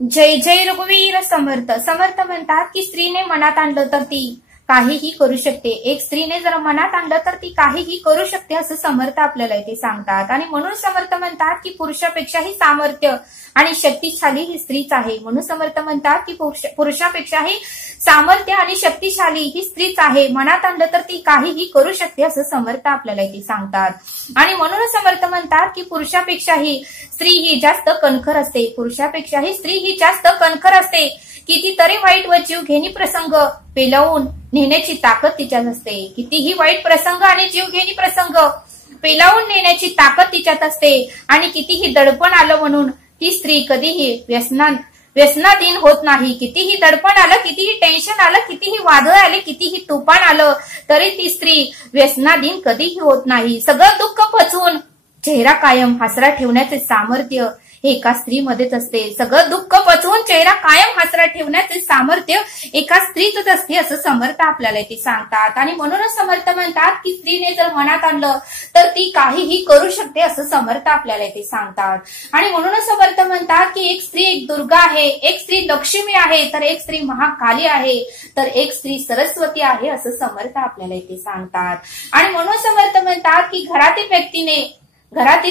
जय जय रघुवीर समर्थ. समर्थ म्हणतात की स्त्रीने मनात आणलं तर ती काहीही करू शकते. एक स्त्रीने जर मनात आणलं तर ती काहीही करू शकते असं समर्थ आपल्याला इथे सांगतात. आणि म्हणून समर्थ म्हणतात की पुरुषापेक्षाही सामर्थ्य आणि शक्तिशाली ही स्त्रीच आहे. म्हणून समर्थ म्हणतात की पुरुषापेक्षाही सामर्थ्य आणि शक्तिशाली ही स्त्रीच आहे. मनात आणलं तर ती काहीही करू शकते असं समर्थ आपल्याला इथे सांगतात. आणि म्हणून समर्थ म्हणतात की पुरुषापेक्षाही स्त्री ही जास्त कणखर असते. पुरुषापेक्षाही स्त्री ही जास्त कणखर असते. कितीतरी वाईट व जीवघेणी प्रसंग पेलवून नेण्याची ताकद तिच्यात असते. कितीही वाईट प्रसंग आणि जीवघेणी प्रसंग पेलावून नेण्याची ताकद तिच्यात असते. आणि कितीही दडपण आलं म्हणून ती स्त्री कधीही व्यसनाधीन होत नाही. कितीही दडपण आलं, कितीही टेन्शन आलं, कितीही वादळ आले, कितीही तुफान आलं तरी ती स्त्री व्यसनाधीन कधीही होत नाही. सगळं दुःख पचवून चेहरा कायम हसरा ठेवण्याचे सामर्थ्य हे एका स्त्रीमध्येच असते. सगळं दुःख पचवून चेहरा कायम हसरा ठेवण्याचे सामर्थ्य एका स्त्रीतच असते असं समर्थ आपल्याला इथे सांगतात. आणि म्हणूनच समर्थ म्हणतात की स्त्रीने जर मनात आणलं तर ती काहीही करू शकते असं समर्थ आपल्याला इथे सांगतात. आणि म्हणूनच समर्थ म्हणतात की एक स्त्री एक दुर्गा आहे, एक स्त्री लक्ष्मी आहे, तर एक स्त्री महाकाली आहे, तर एक स्त्री सरस्वती आहे असं समर्थ आपल्याला इथे सांगतात. आणि म्हणून समर्थ म्हणतात की घरातील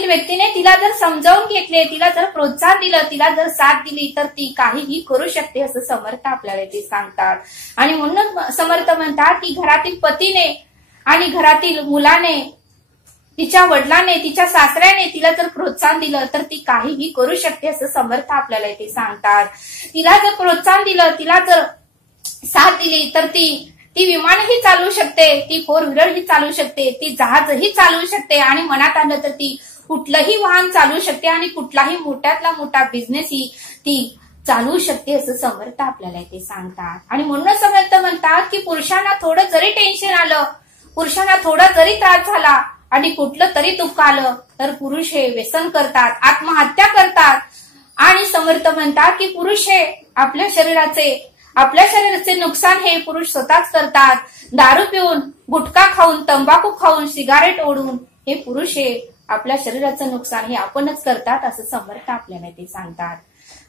व्यक्तीने तिला जर समजावून घेतले, तिला जर प्रोत्साहन दिलं, तिला जर साथ दिली तर ती काहीही करू शकते असं समर्थ आपल्याला ते सांगतात. आणि म्हणून समर्थ म्हणतात की घरातील पतीने आणि घरातील मुलाने, तिच्या वडिलांने, तिच्या सासऱ्याने तिला जर प्रोत्साहन दिलं तर ती काहीही करू शकते असं समर्थ आपल्याला ते सांगतात. तिला जर प्रोत्साहन दिलं, तिला जर साथ दिली तर ती विमानही चालवू शकते, ती 4 व्हीलरही चालवू शकते, ती जहाजही चालवू शकते. आणि मनात आणलं तर ती कुठलंही वाहन चालवू शकते आणि कुठलाही मोठ्यातला मोठा बिझनेसही ती चालवू शकते असं समर्थ आपल्याला ते सांगतात. आणि म्हणून समर्थ म्हणतात की पुरुषांना थोडं जरी टेन्शन आलं, पुरुषांना थोडा जरी त्रास झाला आणि कुठलं तरी दुःख आलं तर पुरुष हे व्यसन करतात, आत्महत्या करतात. आणि समर्थ म्हणतात की पुरुष हे आपल्या शरीराचे नुकसान हे पुरुष स्वतःच करतात. दारू पिऊन, गुटखा खाऊन, तंबाखू खाऊन, सिगारेट ओढून हे पुरुष हे आपल्या शरीराचं नुकसान हे आपणच करतात असं समर्थ आपल्याला ते सांगतात.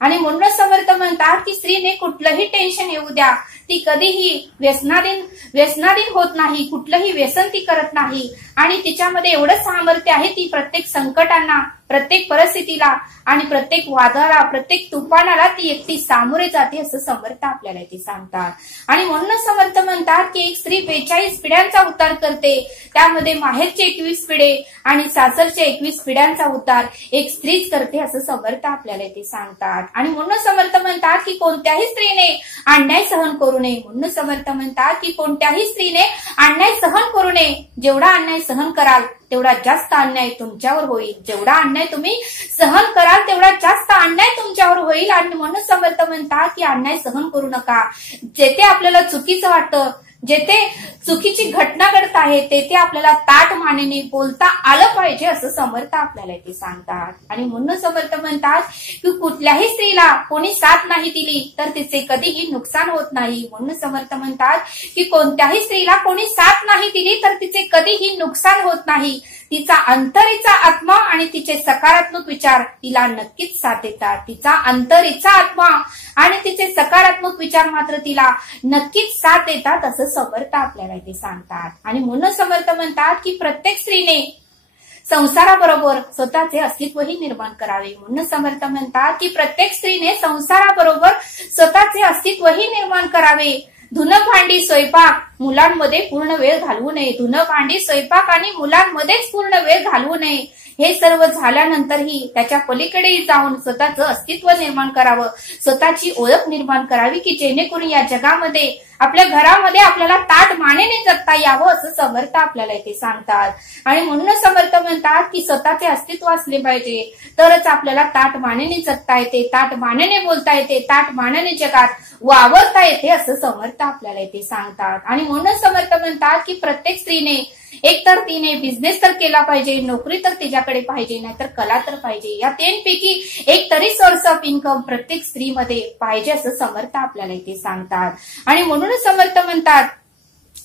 आणि म्हणूनच समर्थ म्हणतात की स्त्रीने कुठलंही टेन्शन येऊ द्या, ती कधीही व्यसनाधीन होत नाही, कुठलंही व्यसन ती करत नाही. आणि तिच्यामध्ये एवढं सामर्थ्य आहे, ती प्रत्येक संकटांना, प्रत्येक परिस्थितीला आणि प्रत्येक वादळाला, प्रत्येक तुफानाला ती एकटी सामोरे जाते असं समर्थ आपल्याला ते सांगतात. आणि म्हणूनच समर्थ म्हणतात की एक स्त्री 42 पिढ्यांचा उद्धार करते, त्यामध्ये माहेरचे 21 पिढे आणि सासरचे 21 पिढ्यांचा उद्धार एक स्त्रीच करते असं समर्थ आपल्याला ते सांगतात. आणि म्हणून समर्थ म्हणतात की कोणत्याही स्त्रीने अन्याय सहन करू नये. म्हणून समर्थ म्हणतात की कोणत्याही स्त्रीने अन्याय सहन करू नये. जेवढा अन्याय सहन कराल तेवढा जास्त अन्याय तुमच्यावर होईल. जेवढा अन्याय तुम्ही सहन कराल तेवढा जास्त अन्याय तुमच्यावर होईल. आणि म्हणून समर्थ म्हणतात की अन्याय सहन करू नका. जेथे आपल्याला चुकीचं वाटतं, जेथे चुकीची घटना घडत आहे तेथे आपल्याला ताठ मानेने बोलता आलं पाहिजे असं समर्थ आपल्याला ते सांगतात. आणि म्हणून समर्थ म्हणतात की कुठल्याही स्त्रीला कोणी साथ नाही दिली तर तिचे कधीही नुकसान होत नाही. म्हणून समर्थ म्हणतात की कोणत्याही स्त्रीला कोणी साथ नाही दिली तर तिचे कधीही नुकसान होत नाही. तिचा अंतरीचा आत्मा आणि तिचे सकारात्मक विचार तिला नक्कीच साथ देतात. तिचा अंतरीचा आत्मा आणि तिचे सकारात्मक विचार मात्र तिला नक्कीच साथ देतात असं समर्थ आपल्याला ते सांगतात. आणि म्हणून समर्थ म्हणतात की प्रत्येक स्त्रीने संसाराबरोबर स्वतःचे अस्तित्वही निर्माण करावे. म्हणून समर्थ म्हणतात की प्रत्येक स्त्रीने संसाराबरोबर स्वतःचे अस्तित्वही निर्माण करावे. धुणं भांडी स्वयंपाक मुलांमध्ये पूर्ण वेळ घालवू नये. धुणं भांडी स्वयंपाक आणि मुलांमध्येच पूर्ण वेळ घालवू नये. हे सर्व झाल्यानंतरही त्याच्या पलीकडेही जाऊन स्वतःचं अस्तित्व निर्माण करावं, स्वतःची ओळख निर्माण करावी की जेणेकरून या जगामध्ये, आपल्या घरामध्ये आपल्याला ताठ मानेने जगता यावं असं समर्थ आपल्याला इथे सांगतात. आणि म्हणूनच समर्थ म्हणतात की स्वतःचे अस्तित्व असले पाहिजे तरच आपल्याला ताठ मानेने जगता येते, ताठ मानेने बोलता येते, ताठ मानेने जगात वावरता येते असं समर्थ आपल्याला इथे सांगतात. आणि म्हणूनच समर्थ म्हणतात की प्रत्येक स्त्रीने एकतर तिने बिझनेस तर केला पाहिजे, नोकरी तर तिच्याकडे पाहिजे, नाहीतर कला तर पाहिजे. या 3 पैकी एक तरी सोर्स ऑफ इन्कम प्रत्येक स्त्रीमध्ये पाहिजे असं समर्थ आपल्याला इथे सांगतात. आणि म्हणूनच समर्थ म्हणतात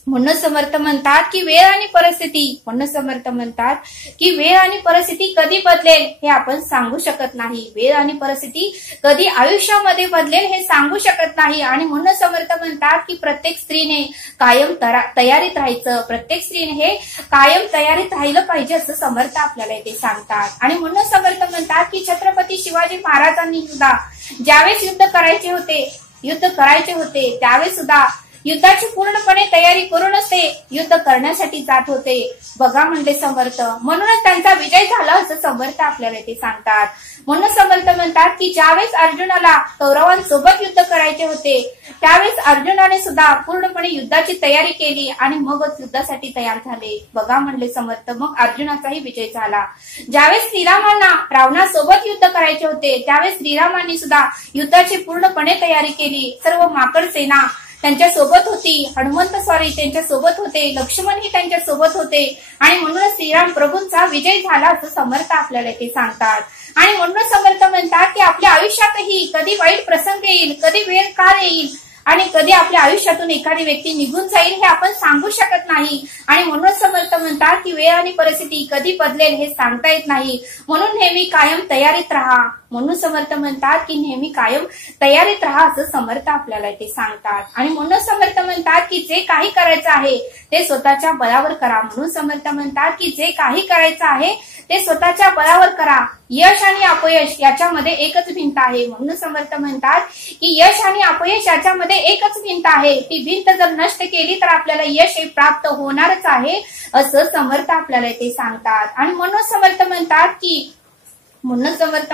म्हणून समर्थ म्हणतात की वेळ आणि परिस्थिती, म्हणून समर्थ म्हणतात की वेळ आणि परिस्थिती कधी बदलेल हे आपण सांगू शकत नाही. वेळ आणि परिस्थिती कधी आयुष्यामध्ये बदलेल हे सांगू शकत नाही. आणि म्हणून समर्थ म्हणतात की प्रत्येक स्त्रीने कायम तयारीत राहायचं, प्रत्येक स्त्रीने हे कायम तयारीत राहिलं पाहिजे असं समर्थ आपल्याला इथे सांगतात. आणि म्हणून समर्थ म्हणतात की छत्रपती शिवाजी महाराजांनी सुद्धा ज्यावेळेस युद्ध करायचे होते त्यावेळेस सुद्धा युद्धाची पूर्णपणे तयारी करूनच ते युद्ध करण्यासाठी जात होते. बघा म्हणले समर्थ, म्हणूनच त्यांचा विजय झाला असं समर्थ आपल्याला ते सांगतात. म्हणून समर्थ म्हणतात की ज्यावेळेस अर्जुनाला कौरवांसोबत युद्ध करायचे होते त्यावेळेस अर्जुनाने सुद्धा पूर्णपणे युद्धाची तयारी केली आणि मगच युद्धासाठी तयार झाले. बघा म्हणले समर्थ, मग अर्जुनाचाही विजय झाला. ज्यावेळेस श्रीरामांना रावणासोबत युद्ध करायचे होते त्यावेळेस श्रीरामांनी सुद्धा युद्धाची पूर्णपणे तयारी केली. सर्व माकड सेना त्यांच्या सोबत होती, हनुमंत स्वारी त्यांच्या सोबत होते, लक्ष्मणही त्यांच्या सोबत होते आणि म्हणूनच श्रीराम प्रभूंचा विजय झाला असं समर्थ आपल्याला ते सांगतात. आणि म्हणून समर्थ म्हणतात की आपल्या आयुष्यातही कधी वाईट प्रसंग येईल, कधी वेळ काळ येईल आणि कधी आपल्या आयुष्यातून एखादी व्यक्ती निघून जाईल हे आपण सांगू शकत नाही. आणि म्हणून समर्थ म्हणतात की वेळ आणि परिस्थिती कधी बदलेल हे सांगता येत नाही, म्हणून नेहमी कायम तयारीत राहा. म्हणून समर्थ म्हणतात की नेहमी कायम तयारीत राहा असं समर्थ आपल्याला ते सांगतात. आणि म्हणून समर्थ म्हणतात की जे काही करायचं आहे ते स्वतःच्या बळावर करा. म्हणून समर्थ म्हणतात की जे काही करायचं आहे ते स्वतःच्या बळावर करा. यश आणि अपयश याच्यामध्ये एकच भिंत आहे. म्हणून समर्थ म्हणतात की यश आणि अपयश याच्यामध्ये एकच भिंत आहे. ती भिंत जर नष्ट केली तर आपल्याला यश हे प्राप्त होणारच आहे असं समर्थ आपल्याला ते सांगतात. आणि म्हणून समर्थ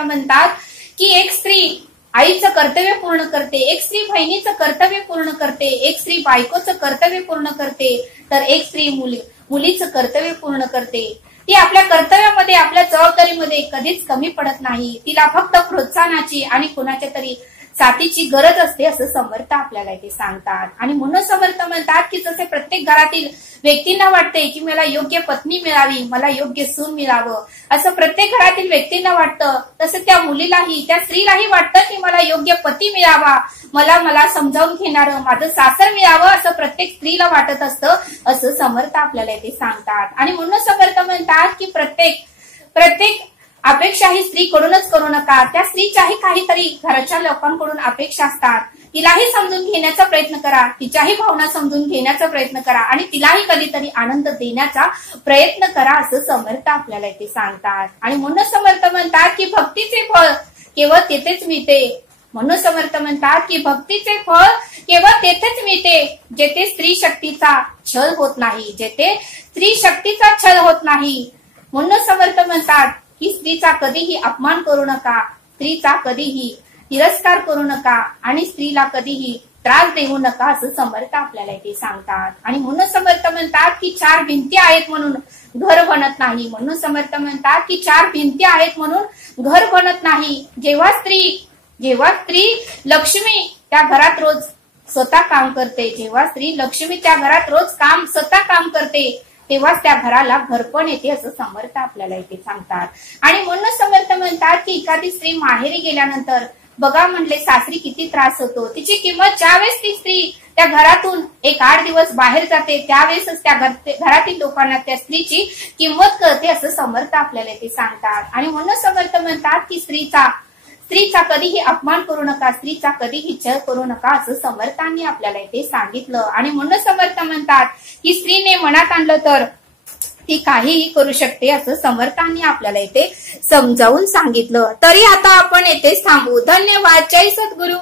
म्हणतात की एक स्त्री आईचं कर्तव्य पूर्ण करते, एक स्त्री बहिणीचं कर्तव्य पूर्ण करते, एक स्त्री बायकोचं कर्तव्य पूर्ण करते, तर एक स्त्री मुलीचं कर्तव्य पूर्ण करते. ती आपल्या कर्तव्यामध्ये आपल्या जबाबदारीमध्ये कधीच कमी पडत नाही. तिला फक्त प्रोत्साहनाची आणि कुणाच्या तरी साथीची गरज असते असं समर्थ आपल्याला ते सांगतात. आणि म्हणून समर्थ म्हणतात की जसे प्रत्येक घरातील व्यक्तींना वाटते की मला योग्य पत्नी मिळावी, मला योग्य सून मिळावं, असं प्रत्येक घरातील व्यक्तींना वाटतं, तसं त्या मुलीलाही त्या स्त्रीलाही वाटतं की मला योग्य पती मिळावा, मला समजावून घेणारं माझं सासर मिळावं असं प्रत्येक स्त्रीला वाटत असतं असं समर्थ आपल्याला ते सांगतात. आणि म्हणून समर्थ म्हणतात की प्रत्येक अपेक्षा ही स्त्रीकडूनच करू नका. त्या स्त्रीच्याही काहीतरी घराच्या लोकांकडून अपेक्षा असतात. तिलाही समजून घेण्याचा प्रयत्न करा, तिच्याही भावना समजून घेण्याचा प्रयत्न करा आणि तिलाही कधीतरी आनंद देण्याचा प्रयत्न करा असं समर्थ आपल्याला इथे सांगतात. आणि म्हणून समर्थ म्हणतात की भक्तीचे फळ केवळ तेथेच मिळते. म्हणून समर्थ म्हणतात की भक्तीचे फळ केवळ तेथेच मिळते जेथे स्त्री शक्तीचा छळ होत नाही, जेथे स्त्री शक्तीचा छळ होत नाही. म्हणून समर्थ म्हणतात की स्त्रीचा कधीही अपमान करू नका, स्त्रीचा कधीही तिरस्कार करू नका आणि स्त्रीला कधीही त्रास देऊ नका असं समर्थ आपल्याला इथे सांगतात. आणि म्हणून समर्थ म्हणतात की चार भिंती आहेत म्हणून घर बनत नाही. म्हणून समर्थ म्हणतात की चार भिंती आहेत म्हणून घर बनत नाही. जेव्हा स्त्री लक्ष्मी त्या घरात रोज स्वतः काम करते, जेव्हा स्त्री लक्ष्मी त्या घरात रोज स्वतः काम करते तेव्हाच त्या घराला घरपण येते असं समर्थ आपल्याला इथे सांगतात. आणि म्हणून समर्थ म्हणतात की एखादी स्त्री माहेरी गेल्यानंतर बघा म्हणले सासरी किती त्रास होतो. तिची किंमत ज्यावेळेस ती स्त्री त्या घरातून 8 दिवस बाहेर जाते त्यावेळेसच त्या घरातील लोकांना त्या स्त्रीची किंमत कळते असं समर्थ आपल्याला ते सांगतात. आणि म्हणून समर्थ म्हणतात की स्त्रीचा कधीही अपमान करू नका, स्त्रीचा कधीही छळ करू नका असं समर्थांनी आपल्याला इथे सांगितलं. आणि म्हणून समर्थ म्हणतात की स्त्रीने मनात आणलं तर ती काहीही करू शकते असं समर्थांनी आपल्याला इथे समजावून सांगितलं. तरी आता आपण येथेच थांबू. धन्यवाद. जय सद्गुरू.